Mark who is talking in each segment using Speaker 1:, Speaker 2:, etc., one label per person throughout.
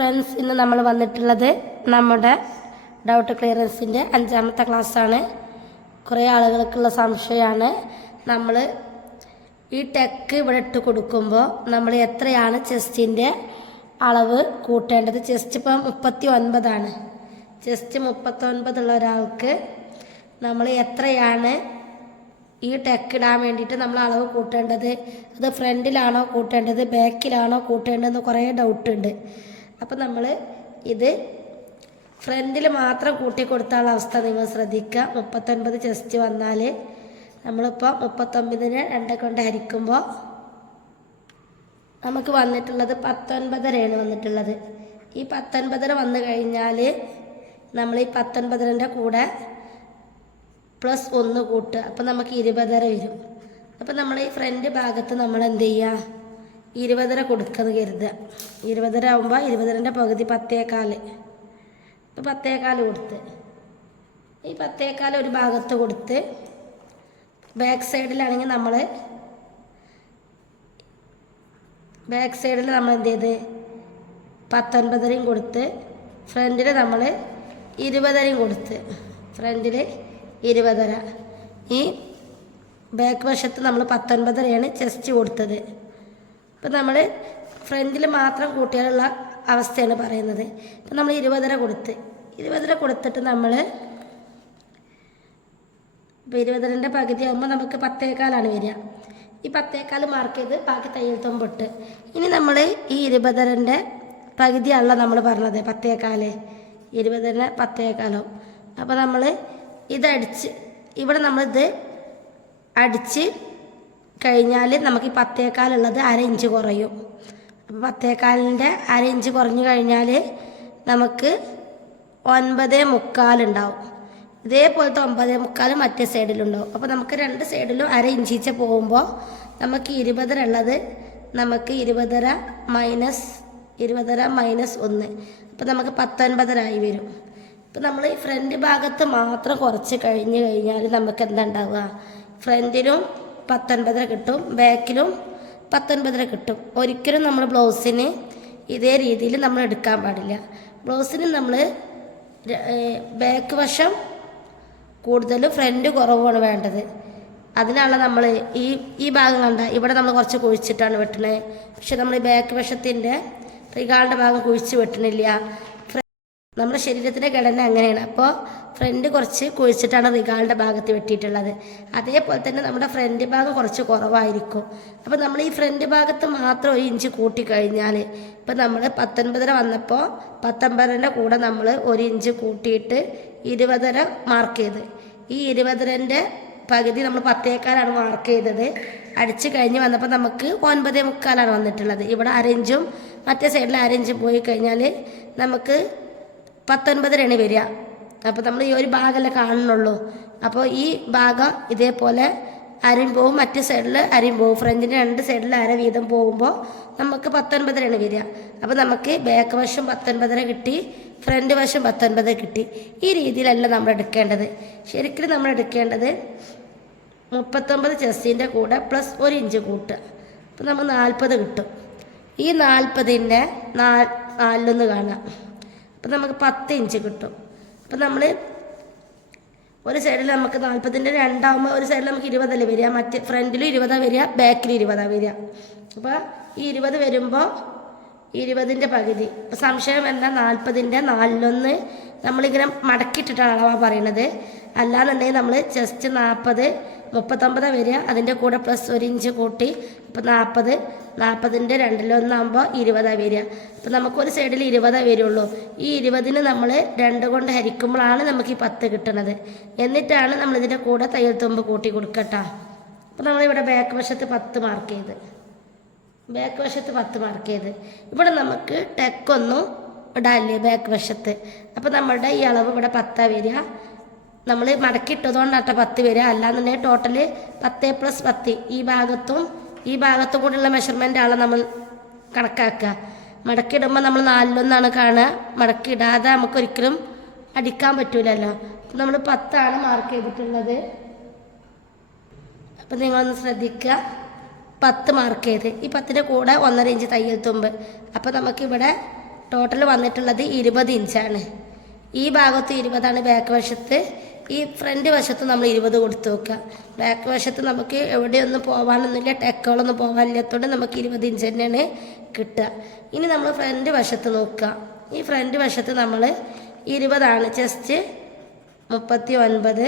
Speaker 1: Friends ഇന്ന് നമ്മൾ വന്നിട്ടുള്ളത് നമ്മുടെ ഡൗട്ട് ക്ലിയറൻസിന്റെ അഞ്ചാമത്തെ ക്ലാസ്സാണ് കുറേ ആളുകൾക്കുള്ള സംശയമാണ്. നമ്മൾ ഈ ടെക്ക് ഇവിടെ ഇട്ട് കൊടുക്കുമ്പോൾ നമ്മൾ എത്രയാണ് ചെസ്റ്റിന്റെ അളവ് കൂട്ടേണ്ടത്? ചെസ്റ്റ് ഇപ്പം മുപ്പത്തി ഒൻപതാണ് ചെസ്റ്റ് മുപ്പത്തൊൻപതുള്ള ഒരാൾക്ക് നമ്മൾ എത്രയാണ് ഈ ടെക്ക് ഇടാൻ വേണ്ടിയിട്ട് നമ്മൾ അളവ് കൂട്ടേണ്ടത്? അത് ഫ്രണ്ടിലാണോ കൂട്ടേണ്ടത്? ബാക്കിലാണോ കൂട്ടേണ്ടതെന്ന് കുറേ ഡൗട്ട് ഉണ്ട്. അപ്പം നമ്മൾ ഇത് ഫ്രണ്ടിൽ മാത്രം കൂട്ടി അവസ്ഥ നിങ്ങൾ ശ്രദ്ധിക്കുക മുപ്പത്തൊൻപത് ചെസ്റ്റ് വന്നാൽ നമ്മളിപ്പോൾ മുപ്പത്തൊമ്പതിന് രണ്ട് കൊണ്ട് ഹരിക്കുമ്പോൾ നമുക്ക് വന്നിട്ടുള്ളത് പത്തൊൻപതരയാണ് വന്നിട്ടുള്ളത്. ഈ പത്തൊൻപതര വന്നു കഴിഞ്ഞാൽ നമ്മൾ ഈ പത്തൊൻപതരന്റെ കൂടെ പ്ലസ് ഒന്ന് കൂട്ടുക അപ്പം നമുക്ക് ഇരുപതര വരും. അപ്പം നമ്മൾ ഈ ഫ്രണ്ട് ഭാഗത്ത് നമ്മൾ എന്ത് ചെയ്യുക ഇരുപതര കൊടുക്കുന്നത് കരുതുക. ഇരുപതര ആകുമ്പോൾ ഇരുപതരന്റെ പകുതി പത്തേക്കാൽ ഇപ്പം പത്തേക്കാൽ കൊടുത്ത്. ഈ പത്തേക്കാൽ ഒരു ഭാഗത്ത് കൊടുത്ത് ബാക്ക് സൈഡിലാണെങ്കിൽ നമ്മൾ ബാക്ക് സൈഡിൽ നമ്മൾ എന്ത് ചെയ്ത്? പത്തൊൻപതരയും കൊടുത്ത് ഫ്രണ്ടിൽ നമ്മൾ ഇരുപതരയും കൊടുത്ത്. ഫ്രണ്ടിൽ ഇരുപതര. ഈ ബാക്ക് വശത്ത് നമ്മൾ പത്തൊൻപതരയാണ് ചെസ്റ്റ് കൊടുത്തത്. ഇപ്പം നമ്മൾ ഫ്രണ്ടിൽ മാത്രം കൂട്ടിയാലുള്ള അവസ്ഥയാണ് പറയുന്നത്. ഇപ്പം നമ്മൾ ഇരുപതര കൊടുത്ത് ഇരുപതര കൊടുത്തിട്ട് നമ്മൾ ഇപ്പോൾ ഇരുപതരന്റെ പകുതി ആകുമ്പോൾ നമുക്ക് പത്തേക്കാലാണ് വരിക. ഈ പത്തേക്കാൽ മാർക്ക് ചെയ്ത് ബാക്കി തയ്യൽ തൊമ്പിട്ട് ഇനി നമ്മൾ ഈ ഇരുപതരന്റെ പകുതിയാണല്ലോ നമ്മൾ പറഞ്ഞത് പത്തേക്കാൽ ഇരുപതര പത്തേക്കാലോ അപ്പോൾ നമ്മൾ ഇതടിച്ച് ഇവിടെ നമ്മളിത് അടിച്ച് കഴിഞ്ഞാൽ നമുക്ക് ഈ പത്തേക്കാലുള്ളത് അര ഇഞ്ച് കുറയും. അപ്പോൾ പത്തേക്കാലിന്റെ അര ഇഞ്ച് കുറഞ്ഞു കഴിഞ്ഞാൽ നമുക്ക് ഒൻപത് മുക്കാലുണ്ടാവും. ഇതേപോലത്തെ ഒമ്പത് മുക്കാൽ മറ്റേ സൈഡിലുണ്ടാവും. അപ്പോൾ നമുക്ക് രണ്ട് സൈഡിലും അര ഇഞ്ചിച്ച് പോകുമ്പോൾ നമുക്ക് ഇരുപതര ഉള്ളത് നമുക്ക് ഇരുപതര മൈനസ് ഇരുപതര മൈനസ് ഒന്ന്. അപ്പോൾ നമുക്ക് പത്തൊൻപതരായി വരും. ഇപ്പം നമ്മൾ ഈ ഫ്രണ്ട് ഭാഗത്ത് മാത്രം കുറച്ച് കഴിഞ്ഞ് കഴിഞ്ഞാൽ നമുക്ക് എന്താ ഉണ്ടാവുക? ഫ്രണ്ടിലും പത്തൊൻപതര കിട്ടും. ബാക്കിലും പത്തൊൻപതര കിട്ടും. ഒരിക്കലും നമ്മൾ ബ്ലൗസിന് ഇതേ രീതിയിൽ നമ്മൾ എടുക്കാൻ പാടില്ല. ബ്ലൗസിന് നമ്മൾ ബാക്ക് വശം കൂടുതൽ ഫ്രണ്ട് കുറവാണ് വേണ്ടത്. അതിനാണ് നമ്മൾ ഈ ഈ ഭാഗം കണ്ട ഇവിടെ നമ്മൾ കുറച്ച് കുഴിച്ചിട്ടാണ് വെട്ടണത് പക്ഷെ നമ്മൾ ഈ ബാക്ക് വശത്തിന്റെ റിഗാളിന്റെ ഭാഗം കുഴിച്ച് വെട്ടണില്ല. നമ്മുടെ ശരീരത്തിന്റെ ഘടന അങ്ങനെയാണ്. അപ്പോൾ ഫ്രണ്ട് കുറച്ച് കുഴിച്ചിട്ടാണ് റിഗാളിന്റെ ഭാഗത്ത് വെട്ടിയിട്ടുള്ളത്. അതേപോലെ തന്നെ നമ്മുടെ ഫ്രണ്ട് ഭാഗം കുറച്ച് കുറവായിരിക്കും. അപ്പോൾ നമ്മൾ ഈ ഫ്രണ്ട് ഭാഗത്ത് മാത്രം ഒരു ഇഞ്ച് കൂട്ടിക്കഴിഞ്ഞാൽ ഇപ്പം നമ്മൾ പത്തൊൻപതര വന്നപ്പോൾ പത്തൊൻപതരന്റെ കൂടെ നമ്മൾ ഒരു ഇഞ്ച് കൂട്ടിയിട്ട് ഇരുപതര മാർക്ക് ചെയ്ത്. ഈ ഇരുപതരന്റെ പകുതി നമ്മൾ പത്തേക്കാലാണ് മാർക്ക് ചെയ്തത്. അടിച്ച് കഴിഞ്ഞ് വന്നപ്പോൾ നമുക്ക് ഒൻപതേ മുക്കാലാണ് വന്നിട്ടുള്ളത്. ഇവിടെ അരഞ്ചും മറ്റേ സൈഡിൽ അരഞ്ചും പോയി കഴിഞ്ഞാൽ നമുക്ക് പത്തൊൻപതരയാണ് വരിക. അപ്പോൾ നമ്മൾ ഈ ഒരു ഭാഗമല്ലേ കാണുന്നുള്ളൂ. അപ്പോൾ ഈ ഭാഗം ഇതേപോലെ അരയും പോവും മറ്റേ സൈഡിൽ അരയും പോവും ഫ്രണ്ടിന്റെ രണ്ട് സൈഡിൽ അര വീതം പോകുമ്പോൾ നമുക്ക് പത്തൊൻപതരയാണ് വരിക. അപ്പോൾ നമുക്ക് ബാക്ക് വശം പത്തൊൻപതര കിട്ടി ഫ്രണ്ട് വശം പത്തൊൻപത് കിട്ടി. ഈ രീതിയിലല്ല നമ്മൾ എടുക്കേണ്ടത്. ശരിക്കും നമ്മൾ എടുക്കേണ്ടത് മുപ്പത്തൊമ്പത് ചെസ്സിന്റെ കൂടെ പ്ലസ് ഒരു ഇഞ്ച് കൂട്ടുക അപ്പോൾ നമുക്ക് നാൽപ്പത് കിട്ടും. ഈ നാൽപ്പതിന്റെ നാല് നാലിലൊന്ന് കാണാം. അപ്പം നമുക്ക് പത്ത് ഇഞ്ച് കിട്ടും. അപ്പം നമ്മൾ ഒരു സൈഡിൽ നമുക്ക് നാൽപ്പതിന്റെ രണ്ടാകുമ്പോൾ ഒരു സൈഡിൽ നമുക്ക് ഇരുപതല്ലേ വരിക. മറ്റേ ഫ്രണ്ടിലും ഇരുപതാണ് വരിക ബാക്കിലും ഇരുപതാണ് വരിക. അപ്പോൾ ഈ ഇരുപത് വരുമ്പോൾ ഇരുപതിന്റെ പകുതി. അപ്പോൾ സംശയം എന്താ നാൽപ്പതിന്റെ നാലിലൊന്ന് നമ്മളിങ്ങനെ മടക്കിയിട്ടിട്ടാണ് അളവാണ് പറയണത്. അല്ലാന്നുണ്ടെങ്കിൽ നമ്മൾ ജസ്റ്റ് നാൽപ്പത് മുപ്പത്തൊമ്പത് വരിക. അതിന്റെ കൂടെ പ്ലസ് ഒരു ഇഞ്ച് കൂട്ടി അപ്പോൾ നാൽപ്പത് നാൽപ്പതിന്റെ രണ്ടിലൊന്നാകുമ്പോൾ ഇരുപതാണ് വരിക. അപ്പം നമുക്കൊരു സൈഡിൽ ഇരുപതാണ് വരുള്ളൂ. ഈ ഇരുപതിന് നമ്മൾ രണ്ട് കൊണ്ട് ഹരിക്കുമ്പോഴാണ് നമുക്ക് ഈ പത്ത് കിട്ടുന്നത് എന്നിട്ടാണ് നമ്മളിതിന്റെ കൂടെ തയ്യൽ തുമ്പ് കൂട്ടി കൊടുക്കട്ടോ. അപ്പം നമ്മളിവിടെ ബാക്ക് വശത്ത് പത്ത് മാർക്ക് ചെയ്ത്. ബാക്ക് വശത്ത് പത്ത് മാർക്ക് ചെയ്ത്. ഇവിടെ നമുക്ക് ടെക്കൊന്നും ഇടാല്ലേ ബാക്ക് വശത്ത്. അപ്പോൾ നമ്മളുടെ ഈ അളവ് ഇവിടെ പത്താണ് വരിക. നമ്മൾ മടക്കിയിട്ടതുകൊണ്ടാട്ട പത്ത് വരിക. അല്ലാന്നുണ്ടെങ്കിൽ ടോട്ടൽ പത്ത് പ്ലസ് പത്ത്. ഈ ഭാഗത്തും ഈ ഭാഗത്തു കൂടെയുള്ള ആണ് നമ്മൾ കണക്കാക്കുക. മടക്കിയിടുമ്പോൾ നമ്മൾ നാലിലൊന്നാണ് കാണുക. മടക്കിയിടാതെ നമുക്കൊരിക്കലും അടിക്കാൻ പറ്റൂലല്ലോ. അപ്പം നമ്മൾ പത്താണ് മാർക്ക് ചെയ്തിട്ടുള്ളത്. അപ്പം നിങ്ങളൊന്ന് ശ്രദ്ധിക്കുക. പത്ത് മാർക്ക് ചെയ്ത്. ഈ പത്തിന്റെ കൂടെ ഒന്നര ഇഞ്ച് തയ്യൽ തുമ്പ്. അപ്പോൾ നമുക്കിവിടെ ടോട്ടൽ വന്നിട്ടുള്ളത് ഇരുപത് ഇഞ്ചാണ് ഈ ഭാഗത്ത് ഇരുപതാണ് ബാക്ക് വശത്ത്. ഈ ഫ്രണ്ട് വശത്ത് നമ്മൾ ഇരുപത് കൊടുത്തു വെക്കുക. ബാക്ക് വശത്ത് നമുക്ക് എവിടെയൊന്നും പോകാനൊന്നുമില്ല ടെക്കുകളൊന്നും പോകാനില്ലാത്തതുകൊണ്ട് നമുക്ക് ഇരുപത് ഇഞ്ച് തന്നെയാണ് കിട്ടുക. ഇനി നമ്മൾ ഫ്രണ്ട് വശത്ത് നോക്കുക. ഈ ഫ്രണ്ട് വശത്ത് നമ്മൾ ഇരുപതാണ്. ജസ്റ്റ് മുപ്പത്തി ഒൻപത്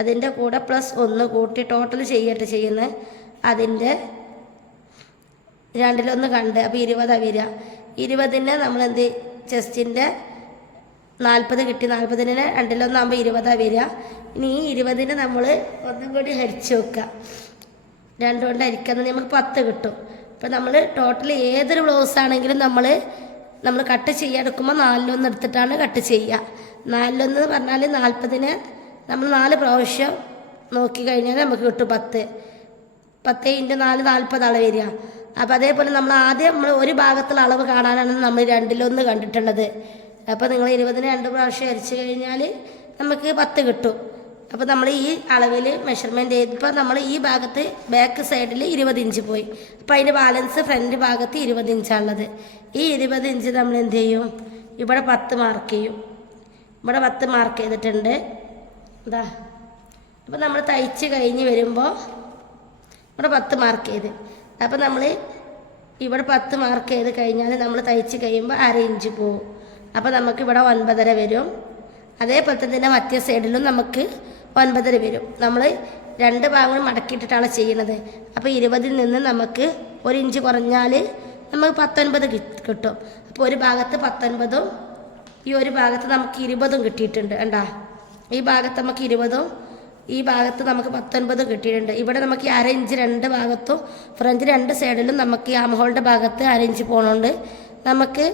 Speaker 1: അതിന്റെ കൂടെ പ്ലസ് ഒന്ന് കൂട്ടി ടോട്ടൽ ചെയ്യട്ട് ചെയ്യുന്നത് അതിന്റെ രണ്ടിലൊന്ന് കണ്ട്. അപ്പോൾ ഇരുപതാണ് വരിക. ഇരുപതിന് നമ്മൾ എന്ത് ചെസ്റ്റിന്റെ നാൽപ്പത് കിട്ടി. നാൽപ്പതിന് രണ്ടിലൊന്നാകുമ്പോൾ ഇരുപതാണ് വരിക. ഇനി ഈ ഇരുപതിന് നമ്മൾ ഒന്നും കൂടി ഹരിച്ച് വെക്കുക. രണ്ടു കൊണ്ട് ഹരിക്കുന്നത് നമുക്ക് പത്ത് കിട്ടും. അപ്പം നമ്മൾ ടോട്ടൽ ഏതൊരു ബ്ലൗസ് ആണെങ്കിലും നമ്മൾ നമ്മൾ കട്ട് ചെയ്യാൻ നാലിലൊന്ന് എടുത്തിട്ടാണ് കട്ട് ചെയ്യുക. നാലിലൊന്ന് പറഞ്ഞാൽ നാൽപ്പതിന് നമ്മൾ നാല് പ്രാവശ്യം നോക്കി കഴിഞ്ഞാൽ നമുക്ക് കിട്ടും പത്ത്. പത്ത് ഇന്റു നാല് നാൽപ്പതാണ് വരിക. അപ്പോൾ അതേപോലെ നമ്മൾ ആദ്യം നമ്മൾ ഒരു ഭാഗത്തുള്ള അളവ് കാണാനാണ് നമ്മൾ രണ്ടിലൊന്ന് കണ്ടിട്ടുള്ളത്. അപ്പോൾ നിങ്ങൾ ഇരുപതിന് രണ്ട് പ്രാവശ്യം അരിച്ചു കഴിഞ്ഞാൽ നമുക്ക് പത്ത് കിട്ടും. അപ്പോൾ നമ്മൾ ഈ അളവിൽ മെഷർമെന്റ് ചെയ്തപ്പോൾ നമ്മൾ ഈ ഭാഗത്ത് ബാക്ക് സൈഡിൽ ഇരുപത് ഇഞ്ച് പോയി. അപ്പോൾ അതിന്റെ ബാലൻസ് ഫ്രണ്ട് ഭാഗത്ത് ഇരുപത് ഇഞ്ചാണുള്ളത്. ഈ ഇരുപത് ഇഞ്ച് നമ്മൾ എന്ത് ചെയ്യും? ഇവിടെ പത്ത് മാർക്ക് ചെയ്യും. ഇവിടെ പത്ത് മാർക്ക് ചെയ്തിട്ടുണ്ട്. ഇതാ. അപ്പോൾ നമ്മൾ തയ്ച്ച് കഴിഞ്ഞ് വരുമ്പോൾ ഇവിടെ പത്ത് മാർക്ക് ചെയ്ത്. അപ്പോൾ നമ്മൾ ഇവിടെ പത്ത് മാർക്ക് ചെയ്ത് കഴിഞ്ഞാൽ നമ്മൾ തയ്ച്ച് കഴിയുമ്പോൾ അര ഇഞ്ച് പോവും. അപ്പോൾ നമുക്ക് ഇവിടെ ഒൻപതര വരും. അതേപോലെ തന്നെ മറ്റേ സൈഡിലും നമുക്ക് ഒൻപതര വരും. നമ്മൾ രണ്ട് ഭാഗങ്ങളും മടക്കിയിട്ടിട്ടാണ് ചെയ്യുന്നത്. അപ്പോൾ ഇരുപതിൽ നിന്ന് നമുക്ക് ഒരു ഇഞ്ച് കുറഞ്ഞാൽ നമുക്ക് പത്തൊൻപത് കിട്ടും. അപ്പോൾ ഒരു ഭാഗത്ത് പത്തൊൻപതും ഈ ഒരു ഭാഗത്ത് നമുക്ക് ഇരുപതും കിട്ടിയിട്ടുണ്ട്. കണ്ടാ? ഈ ഭാഗത്ത് നമുക്ക് ഇരുപതും ഈ ഭാഗത്ത് നമുക്ക് പത്തൊൻപതും കിട്ടിയിട്ടുണ്ട്. ഇവിടെ നമുക്ക് ഈ അര ഇഞ്ച് രണ്ട് ഭാഗത്തും ഫ്രഞ്ച് രണ്ട് സൈഡിലും നമുക്ക് ഈ ആമഹോളിന്റെ ഭാഗത്ത് അര ഇഞ്ച് നമുക്ക്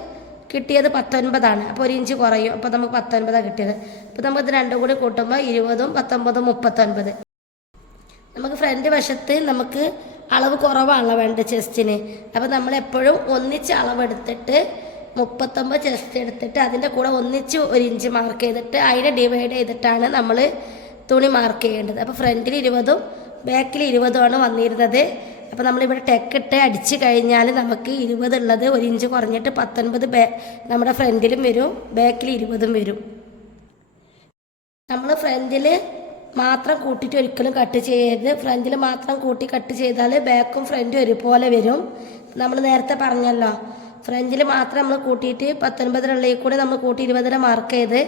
Speaker 1: കിട്ടിയത് പത്തൊൻപതാണ്. അപ്പോൾ ഒരു ഇഞ്ച് കുറയും. അപ്പോൾ നമുക്ക് പത്തൊൻപതാണ് കിട്ടിയത്. അപ്പോൾ നമുക്ക് ഇത് രണ്ടും കൂടി കൂട്ടുമ്പോൾ ഇരുപതും പത്തൊമ്പതും മുപ്പത്തൊൻപത്. നമുക്ക് ഫ്രണ്ട് വശത്ത് നമുക്ക് അളവ് കുറവാണല്ലോ വേണ്ടത് ചെസ്റ്റിന്. അപ്പോൾ നമ്മൾ എപ്പോഴും ഒന്നിച്ച് അളവെടുത്തിട്ട് മുപ്പത്തൊമ്പത് ചെസ്റ്റ് എടുത്തിട്ട് അതിന്റെ കൂടെ ഒന്നിച്ച് ഒരു ഇഞ്ച് മാർക്ക് ചെയ്തിട്ട് അതിനെ ഡിവൈഡ് ചെയ്തിട്ടാണ് നമ്മൾ തുണി മാർക്ക് ചെയ്യേണ്ടത്. അപ്പോൾ ഫ്രണ്ടിൽ ഇരുപതും ബാക്കിൽ ഇരുപതുമാണ് വന്നിരുന്നത്. അപ്പോൾ നമ്മളിവിടെ ടെക്കിട്ട് അടിച്ച് കഴിഞ്ഞാൽ നമുക്ക് ഇരുപത് ഉള്ളത് ഒരു ഇഞ്ച് കുറഞ്ഞിട്ട് പത്തൊൻപത് ബേ നമ്മുടെ ഫ്രണ്ടിലും വരും ബാക്കിൽ ഇരുപതും വരും. നമ്മൾ ഫ്രണ്ടിൽ മാത്രം കൂട്ടിയിട്ട് ഒരിക്കലും കട്ട് ചെയ്യരുത്. ഫ്രണ്ടിൽ മാത്രം കൂട്ടി കട്ട് ചെയ്താൽ ബാക്കും ഫ്രണ്ടും ഒരുപോലെ വരും. നമ്മൾ നേരത്തെ പറഞ്ഞല്ലോ ഫ്രണ്ടിൽ മാത്രം നമ്മൾ കൂട്ടിയിട്ട് പത്തൊൻപതിനുള്ളിൽ കൂടെ നമ്മൾ കൂട്ടി ഇരുപതര മാർക്ക് ചെയ്ത്.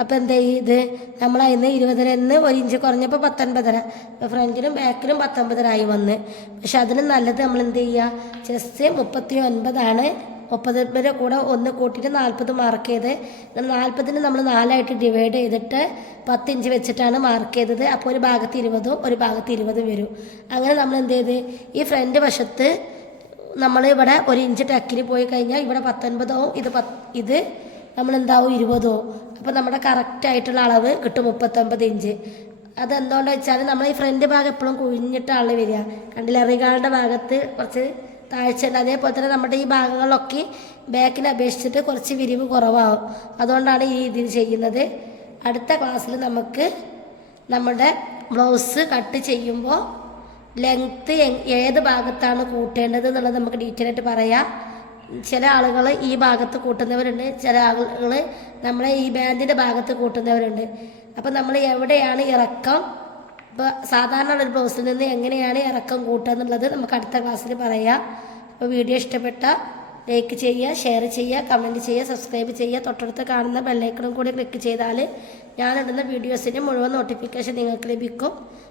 Speaker 1: അപ്പോൾ എന്താ ചെയ്ത് നമ്മൾ അതിന് ഇരുപതര എന്ന് ഒരു ഇഞ്ച് കുറഞ്ഞപ്പോൾ പത്തൊൻപതര. ഫ്രണ്ടിലും ബാക്കിലും പത്തൊൻപതരായി വന്ന്. പക്ഷെ അതിന് നല്ലത് നമ്മൾ എന്ത് ചെയ്യുക ചെസ് മുപ്പത്തി ഒൻപതാണ് മുപ്പതിന്റെ കൂടെ ഒന്ന് കൂട്ടിയിട്ട് നാൽപ്പത് മാർക്ക് ചെയ്ത്. നാൽപ്പതിന് നമ്മൾ നാലായിട്ട് ഡിവൈഡ് ചെയ്തിട്ട് പത്തിഞ്ച് വെച്ചിട്ടാണ് മാർക്ക് ചെയ്തത്. അപ്പോൾ ഒരു ഭാഗത്ത് ഇരുപതും ഒരു ഭാഗത്ത് ഇരുപതും വരും. അങ്ങനെ നമ്മൾ എന്ത് ചെയ്ത്? ഈ ഫ്രണ്ട് വശത്ത് നമ്മൾ ഇവിടെ ഒരു ഇഞ്ച് ടക്കിൽ പോയി കഴിഞ്ഞാൽ ഇവിടെ പത്തൊൻപതോ ഇത് പത്ത് ഇത് നമ്മൾ എന്താവും ഇരുപതോ അപ്പോൾ നമ്മുടെ കറക്റ്റായിട്ടുള്ള അളവ് കിട്ടും മുപ്പത്തൊൻപത് ഇഞ്ച്. അതെന്തുകൊണ്ടെന്ന് വെച്ചാൽ നമ്മൾ ഈ ഫ്രണ്ട് ഭാഗം എപ്പോഴും കുഴിഞ്ഞിട്ടാണ് വരിക. കണ്ടില്ല? റിഗാളുടെ ഭാഗത്ത് കുറച്ച് താഴ്ചയുണ്ട് അതേപോലെ തന്നെ നമ്മുടെ ഈ ഭാഗങ്ങളിലൊക്കെ ബാക്കിനെ അപേക്ഷിച്ചിട്ട് കുറച്ച് വിരിവ് കുറവാകും അതുകൊണ്ടാണ് ഈ ഇതിന് ചെയ്യുന്നത്. അടുത്ത ക്ലാസ്സിൽ നമുക്ക് നമ്മുടെ ബ്ലൗസ് കട്ട് ചെയ്യുമ്പോൾ ലെങ്ത്ത് ഏത് ഭാഗത്താണ് കൂട്ടേണ്ടത് എന്നുള്ളത് നമുക്ക് ഡീറ്റെയിൽ ആയിട്ട് പറയാം. ചില ആളുകൾ ഈ ഭാഗത്ത് കൂട്ടുന്നവരുണ്ട് ചില ആളുകൾ നമ്മളെ ഈ ബാൻഡിന്റെ ഭാഗത്ത് കൂട്ടുന്നവരുണ്ട്. അപ്പം നമ്മൾ എവിടെയാണ് ഇറക്കം? ഇപ്പോൾ സാധാരണ ഒരു ബ്ലൗസിൽ നിന്ന് എങ്ങനെയാണ് ഇറക്കം കൂട്ടുക എന്നുള്ളത് നമുക്ക് അടുത്ത ക്ലാസ്സിൽ പറയാം. അപ്പോൾ വീഡിയോ ഇഷ്ടപ്പെട്ട ലൈക്ക് ചെയ്യുക ഷെയർ ചെയ്യുക കമന്റ് ചെയ്യുക സബ്സ്ക്രൈബ് ചെയ്യുക. തൊട്ടടുത്ത് കാണുന്ന ബെല്ലൈക്കണും കൂടി ക്ലിക്ക് ചെയ്താൽ ഞാനിടുന്ന വീഡിയോസിന്റെ മുഴുവൻ നോട്ടിഫിക്കേഷൻ നിങ്ങൾക്ക് ലഭിക്കും.